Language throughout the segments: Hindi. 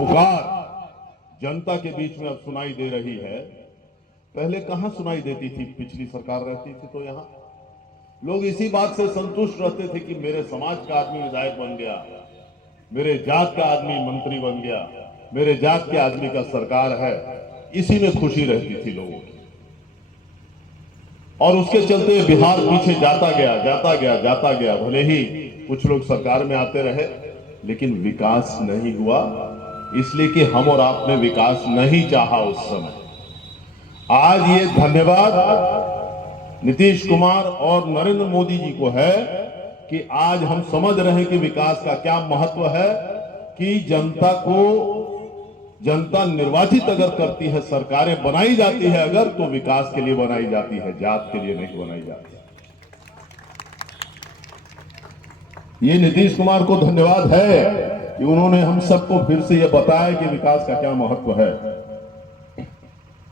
पुकार जनता के बीच में अब सुनाई दे रही है। पहले कहां सुनाई देती थी? पिछली सरकार रहती थी तो यहां लोग इसी बात से संतुष्ट रहते थे कि मेरे समाज का आदमी विधायक बन गया, मेरे जात का आदमी मंत्री बन गया, मेरे जात के आदमी का सरकार है। इसी में खुशी रहती थी लोगों की। और उसके चलते बिहार पीछे जाता गया। भले ही कुछ लोग सरकार में आते रहे, लेकिन विकास नहीं हुआ, इसलिए कि हम और आपने विकास नहीं चाहा उस समय। आज ये धन्यवाद नीतीश कुमार और नरेंद्र मोदी जी को है कि आज हम समझ रहे हैं कि विकास का क्या महत्व है, कि जनता निर्वाचित अगर करती है, सरकारें बनाई जाती है अगर, तो विकास के लिए बनाई जाती है, जात के लिए नहीं बनाई जाती। ये नीतीश कुमार को धन्यवाद है कि उन्होंने हम सबको फिर से ये बताया कि विकास का क्या महत्व है।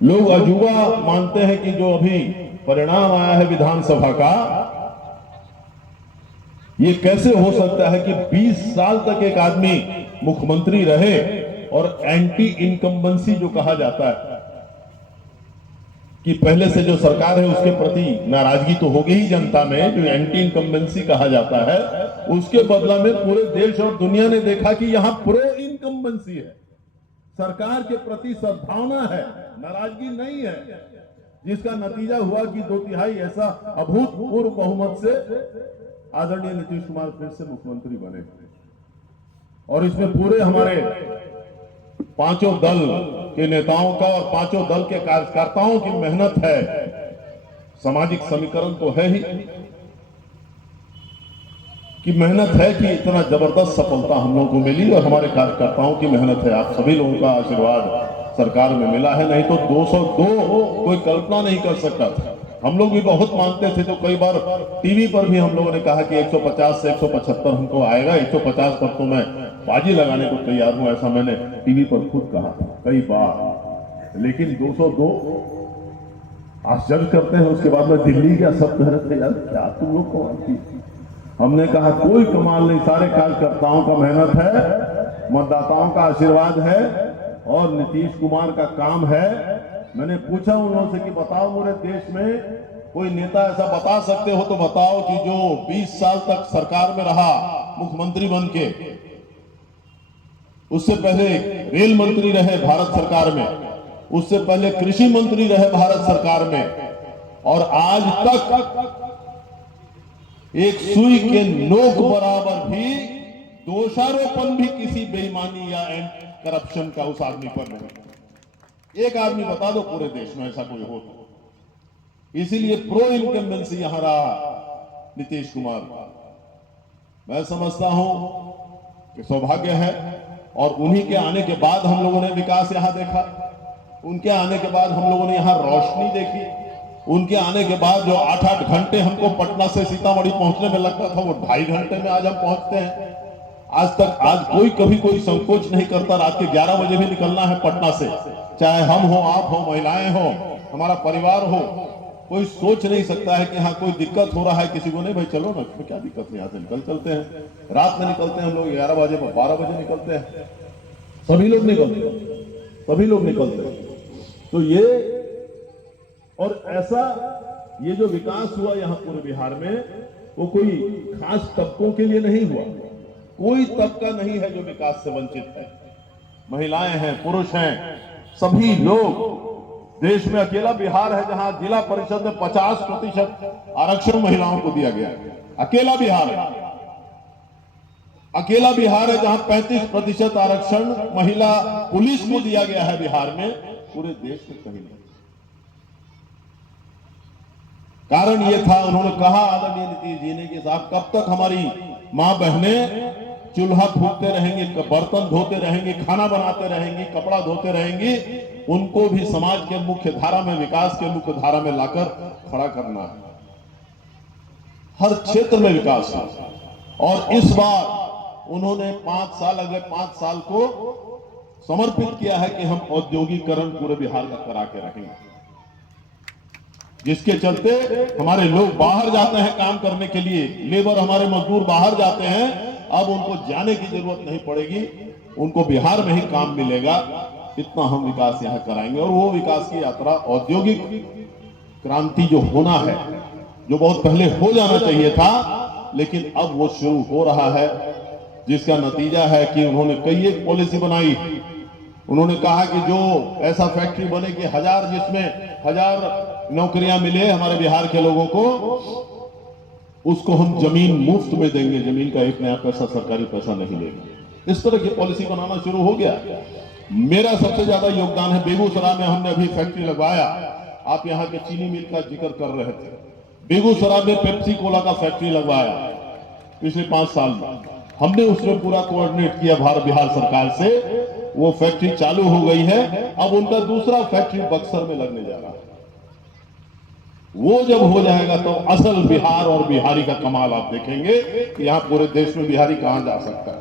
लोग अजूबा मानते हैं कि जो अभी परिणाम आया है विधानसभा का, ये कैसे हो सकता है कि 20 साल तक एक आदमी मुख्यमंत्री रहे और एंटी इनकम्बेंसी जो कहा जाता है कि पहले से जो सरकार है उसके प्रति नाराजगी तो होगी ही जनता में, जो एंटी इनकम्बेंसी कहा जाता है, उसके बदला में पूरे देश और दुनिया ने देखा कि यहां प्रो इनकम्बेंसी है, सरकार के प्रति सद्भावना है, नाराजगी नहीं है, जिसका नतीजा हुआ कि 2/3 ऐसा अभूतपूर्व बहुमत से आदरणीय नीतीश कुमार फिर से मुख्यमंत्री बने। और इसमें पूरे हमारे पांचों दल के नेताओं का और पांचों दल के कार्यकर्ताओं की मेहनत है। सामाजिक समीकरण तो है ही कि मेहनत है कि इतना जबरदस्त सफलता हम लोगों को मिली, और हमारे कार्यकर्ताओं की मेहनत है। आप सभी लोगों का आशीर्वाद सरकार में मिला है, नहीं तो 202 कोई कल्पना नहीं कर सकता था। हम लोग भी बहुत मानते थे, तो कई बार टीवी पर भी हम लोगों ने कहा कि 150 से 175 हमको आएगा, 150 पर तो मैं बाजी लगाने को तैयार हूं, ऐसा मैंने टीवी पर खुद कहा कई बार। लेकिन 202 आश्चर्य करते हैं। उसके बाद में दिल्ली गया, सब कह रहे थे यार क्या तुम लोग कमाल की। हमने कहा कोई कमाल नहीं, सारे कार्यकर्ताओं का मेहनत है, मतदाताओं का आशीर्वाद है और नीतीश कुमार का काम है। मैंने पूछा उन लोगों से कि बताओ पूरे देश में कोई नेता ऐसा बता सकते हो तो बताओ कि जो 20 साल तक सरकार में रहा मुख्यमंत्री बन के, उससे पहले रेल मंत्री रहे भारत सरकार में, उससे पहले कृषि मंत्री रहे भारत सरकार में, और आज तक एक सुई के नोक बराबर भी दोषारोपण भी किसी बेईमानी या करप्शन का उस आदमी पर नहीं। एक आदमी बता दो पूरे देश में ऐसा कोई हो तो। इसीलिए प्रो इनकम्बेंसी यहां रहा नीतीश कुमार। मैं समझता हूं कि सौभाग्य है, और उन्हीं के आने के बाद हम लोगों ने विकास यहां देखा, उनके आने के बाद हम लोगों ने यहां रोशनी देखी, उनके आने के बाद जो 8-8 घंटे हमको पटना से सीतामढ़ी पहुंचने में लगता था, वो 2.5 घंटे में आज हम पहुंचते हैं। आज कोई कभी कोई संकोच नहीं करता, रात के 11 बजे भी निकलना है पटना से, चाहे हम हो, आप हो, महिलाएं हो, हमारा परिवार हो, कोई सोच नहीं सकता है कि हाँ कोई दिक्कत हो रहा है किसी को। नहीं भाई चलो ना, क्या दिक्कत है, यहाँ से निकल चलते हैं। रात में निकलते हैं हम लोग 11 बजे, 12 बजे निकलते हैं, सभी लोग निकलते हैं। तो ये और ऐसा ये जो विकास हुआ यहाँ पूरे बिहार में, वो कोई खास तबकों के लिए नहीं हुआ। कोई तबका नहीं है जो विकास से वंचित है। महिलाएं हैं, पुरुष हैं, सभी लोग। देश में अकेला बिहार है जहां जिला परिषद में 50% आरक्षण महिलाओं को दिया गया है। अकेला बिहार है जहां 35% आरक्षण महिला पुलिस को दिया गया है बिहार में, पूरे देश में कहीं नहीं। कारण ये था, उन्होंने कहा आदरणीय नीतीश जी ने कि साहब कब तक हमारी मां बहनें चूल्हा फूकते रहेंगे, बर्तन धोते रहेंगे, खाना बनाते रहेंगी, कपड़ा धोते रहेंगी, उनको भी समाज के मुख्य धारा में, विकास के मुख्य धारा में लाकर खड़ा करना है। हर क्षेत्र में विकास है। और इस बार उन्होंने 5 साल, अगले 5 साल को समर्पित किया है कि हम औद्योगिकरण पूरे बिहार का करा के रहेंगे, जिसके चलते हमारे लोग बाहर जाते हैं काम करने के लिए, लेबर हमारे मजदूर बाहर जाते हैं, अब उनको जाने की जरूरत नहीं पड़ेगी। उनको बिहार में ही काम मिलेगा, इतना हम विकास यहाँ कराएंगे। और वो विकास की यात्रा, औद्योगिक क्रांति जो होना है, जो बहुत पहले हो जाना चाहिए था, लेकिन अब वो शुरू हो रहा है, जिसका नतीजा है कि उन्होंने कई एक पॉलिसी बनाई। उन्होंने कहा कि जो ऐसा फैक्ट्री बने कि जिसमें 1000 नौकरियां मिले हमारे बिहार के लोगों को, उसको हम जमीन मुफ्त में देंगे, जमीन का एक नया पैसा, सरकारी पैसा नहीं लेंगे। इस तरह की पॉलिसी बनाना शुरू हो गया। मेरा सबसे ज्यादा योगदान है, बेगूसराय में हमने अभी फैक्ट्री लगवाया। आप यहाँ के चीनी मिल का जिक्र कर रहे थे, बेगूसराय में पेप्सी कोला का फैक्ट्री लगवाया पिछले 5 साल में। हमने उसमें पूरा कोऑर्डिनेट किया भारत बिहार सरकार से, वो फैक्ट्री चालू हो गई है। अब उनका दूसरा फैक्ट्री बक्सर में लगने जा रहा है। वो जब हो जाएगा तो असल बिहार और बिहारी का कमाल आप देखेंगे कि यहां पूरे देश में बिहारी कहां जा सकता है।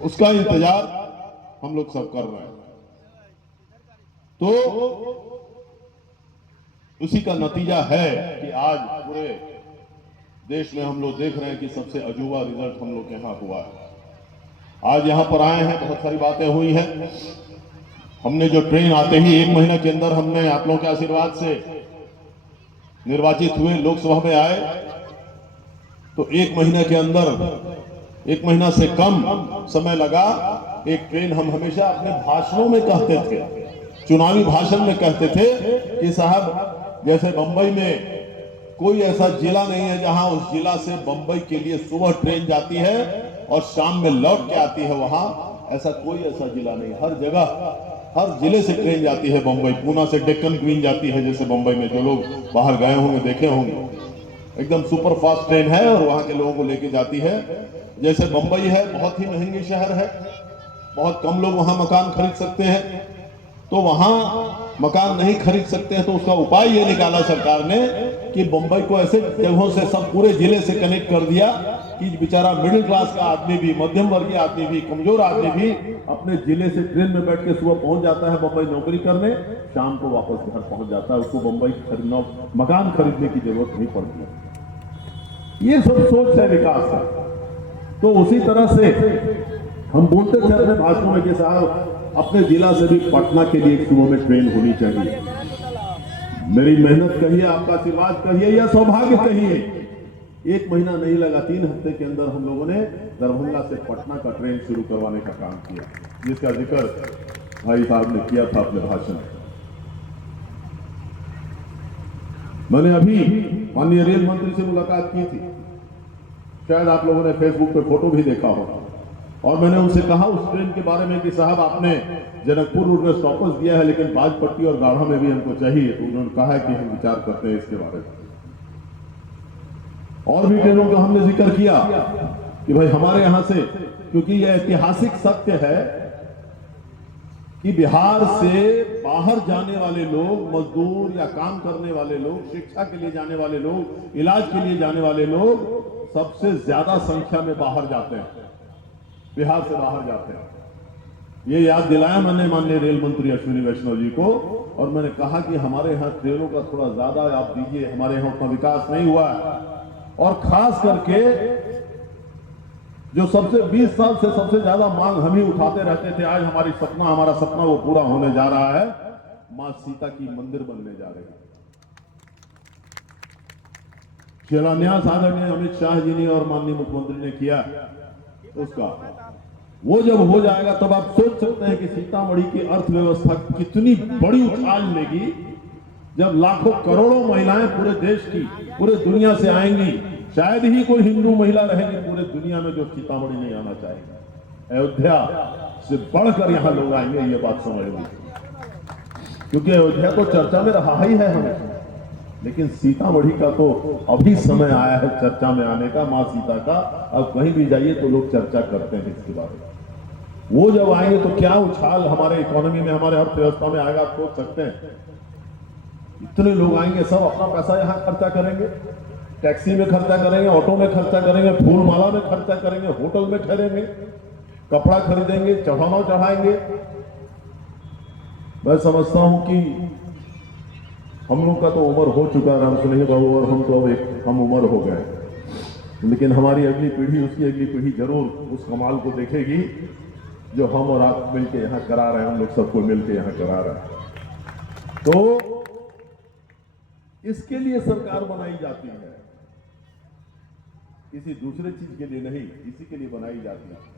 उसका इंतजार हम लोग सब कर रहे हैं। तो उसी का नतीजा है कि आज पूरे देश में हम लोग देख रहे हैं कि सबसे अजूबा रिजल्ट हम लोग के यहां हुआ है। आज यहां पर आए हैं, बहुत सारी बातें हुई हैं। हमने जो ट्रेन आते ही 1 महीना के अंदर हमने आप लोगों के आशीर्वाद से निर्वाचित हुए, लोकसभा में आए, तो 1 महीने के अंदर, 1 महीना से कम समय लगा। एक ट्रेन हम हमेशा अपने भाषणों में कहते थे, चुनावी भाषण में कहते थे कि साहब जैसे बंबई में कोई ऐसा जिला नहीं है जहां उस जिला से बंबई के लिए सुबह ट्रेन जाती है और शाम में लौट के आती है, वहां ऐसा कोई ऐसा जिला नहीं। हर जगह, हर जिले से ट्रेन जाती है बंबई। पूना से डेक्कन क्वीन जाती है, जैसे बंबई में जो लोग बाहर गए होंगे देखे होंगे, एकदम सुपर फास्ट ट्रेन है और वहां के लोगों को लेके जाती है। जैसे बंबई है, बहुत ही महंगी शहर है, बहुत कम लोग वहां मकान खरीद सकते हैं, तो वहां मकान नहीं खरीद सकते हैं तो उसका उपाय ये निकाला सरकार ने कि बंबई को ऐसे जगहों से सब पूरे जिले से कनेक्ट कर दिया कि बेचारा मिडिल क्लास का आदमी भी, मध्यम वर्गीय आदमी भी, कमजोर आदमी भी अपने जिले से ट्रेन में बैठ के सुबह पहुंच जाता है बंबई नौकरी करने, शाम को वापस घर पहुंच जाता है। उसको बंबई खरीदना, मकान खरीदने की जरूरत नहीं पड़ती। ये सब सोच है, विकास है। तो उसी तरह से हम बोलते थे अपने भाषणों में कि साहब अपने जिला से भी पटना के लिए सुबह में ट्रेन होनी चाहिए। मेरी मेहनत कहिए, आपका आशीर्वाद कहिए या सौभाग्य कहिए, 1 महीना नहीं लगा, 3 हफ्ते के अंदर हम लोगों ने दरभंगा से पटना का ट्रेन शुरू करवाने का काम किया, जिसका जिक्र भाई साहब ने किया था अपने भाषण में। मैंने अभी माननीय रेल मंत्री से मुलाकात की थी, शायद आप लोगों ने फेसबुक पे फोटो भी देखा होगा, और मैंने उनसे कहा उस ट्रेन के बारे में कि साहब आपने जनकपुर रोड में स्टॉपर्स दिया है, लेकिन बाजपट्टी और गाढ़ा में भी हमको चाहिए। तो उन्होंने कहा है कि हम विचार करते हैं इसके बारे में। और भी ट्रेनों का हमने जिक्र किया कि भाई हमारे यहां से, क्योंकि यह ऐतिहासिक सत्य है कि बिहार से बाहर जाने वाले लोग, मजदूर या काम करने वाले लोग, शिक्षा के लिए जाने वाले लोग, इलाज के लिए जाने वाले लोग सबसे ज्यादा संख्या में बाहर जाते हैं, बिहार से बाहर जाते हैं। ये याद दिलाया मैंने माननीय रेल मंत्री अश्विनी वैष्णव जी को, और मैंने कहा कि हमारे यहाँ ट्रेनों का थोड़ा ज्यादा आप दीजिए, हमारे यहाँ उतना विकास नहीं हुआ है। और खास करके जो सबसे 20 साल से सबसे ज्यादा मांग हम ही उठाते रहते थे, आज हमारा सपना वो पूरा होने जा रहा है। मां सीता की मंदिर बनने जा रही है। शिलान्यास आदरणीय अमित शाह जी ने और माननीय मुख्यमंत्री ने किया उसका, वो जब हो जाएगा तब आप सोच सकते हैं कि सीतामढ़ी की अर्थव्यवस्था कितनी बड़ी उछाल लेगी, जब लाखों करोड़ों महिलाएं पूरे देश की, पूरे दुनिया से आएंगी। शायद ही कोई हिंदू महिला रहेगी पूरे दुनिया में जो सीतामढ़ी नहीं आना चाहेगी। अयोध्या से बढ़कर यहां लोग आएंगे, ये बात समझ लीजिए, क्योंकि अयोध्या तो चर्चा में रहा ही है हमें, लेकिन सीतामढ़ी का तो अभी समय आया है चर्चा में आने का, मां सीता का। अब कहीं भी जाइए तो लोग चर्चा करते हैं इसके बारे में। वो जब आएंगे तो क्या उछाल हमारे इकोनॉमी में, हमारे अर्थव्यवस्था में आएगा, आप सोच सकते हैं। इतने लोग आएंगे, सब अपना पैसा यहां खर्चा करेंगे, टैक्सी में खर्चा करेंगे, ऑटो में खर्चा करेंगे, फूल माला में खर्चा करेंगे, होटल में ठहरेंगे, कपड़ा खरीदेंगे, चढ़ावा चढ़ाएंगे। मैं समझता हूं कि हम लोग का तो उम्र हो चुका है राम सुनेही बाबू, और हम तो अब हम उम्र हो गए, लेकिन हमारी अगली पीढ़ी, उसकी अगली पीढ़ी जरूर उस कमाल को देखेगी जो हम और आप मिलके यहाँ करा रहे हैं, हम लोग सबको मिलके यहाँ करा रहे हैं। तो इसके लिए सरकार बनाई जाती है, किसी दूसरे चीज के लिए नहीं, इसी के लिए बनाई जाती है।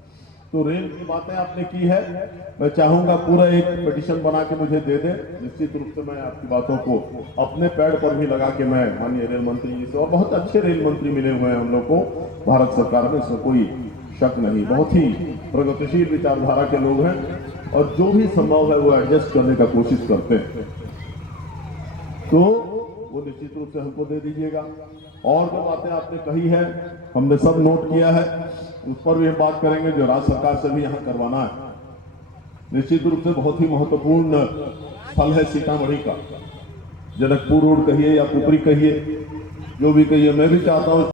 तो रेल की बातें आपने की है, मैं चाहूंगा पूरा एक पिटीशन बना के मुझे दे दें। निश्चित रूप से मैं आपकी बातों को अपने पैड पर भी लगा के मैं माननीय रेल मंत्री जी से, और बहुत अच्छे रेल मंत्री मिले हुए हैं हम लोग को भारत सरकार में, इसमें कोई शक नहीं, बहुत ही प्रगतिशील विचारधारा के लोग हैं और जो भी संभव है वो एडजस्ट करने का कोशिश करते हैं। तो वो निश्चित रूप से हमको दे दीजिएगा। और जो बातें आपने कही है हमने सब नोट किया है, उस पर भी हम बात करेंगे, जो राज्य सरकार से भी यहाँ करवाना है। निश्चित रूप से बहुत ही महत्वपूर्ण स्थल है सीतामढ़ी का, जनकपुर रोड कहिए या पुपरी कहिए, जो भी कहिए, मैं भी चाहता हूँ